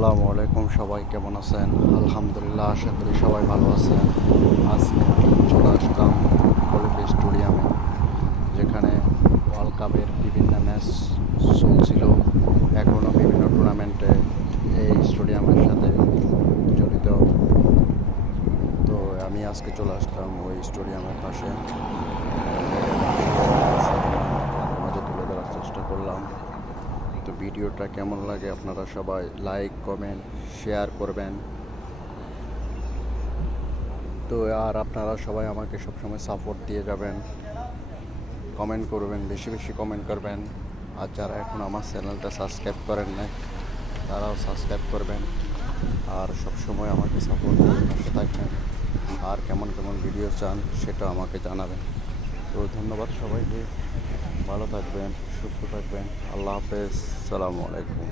আসসালামু আলাইকুম, সবাই কেমন আছেন? আলহামদুলিল্লাহ, আশা করি সবাই ভালো আছেন। আজকে আমি চলে আসলাম কলিম্বি স্টেডিয়ামে, যেখানে ওয়ার্ল্ড কাপের বিভিন্ন ম্যাচ চলছিল। এখনও বিভিন্ন টুর্নামেন্টে এই স্টেডিয়ামের সাথে জড়িত। তো আমি আজকে চলে আসলাম ওই স্টেডিয়ামের পাশে, মাঝে তুলে ধরার চেষ্টা করলাম। তো ভিডিওটা কেমন লাগে আপনারা সবাই লাইক, কমেন্ট, শেয়ার করবেন। তো আর আপনারা সবাই আমাকে সবসময় সাপোর্ট দিয়ে যাবেন, কমেন্ট করবেন, বেশি বেশি কমেন্ট করবেন। আর যারা এখন আমার চ্যানেলটা সাবস্ক্রাইব করেন নাই তারাও সাবস্ক্রাইব করবেন। আর সবসময় আমাকে সাপোর্ট করে পাশে থাকবেন। আর কেমন কেমন ভিডিও চান সেটা আমাকে জানাবেন। তো ধন্যবাদ সবাইকে, ভালো থাকবেন, সুস্থ থাকবেন। আল্লাহ হাফেজ, সালামু আলাইকুম।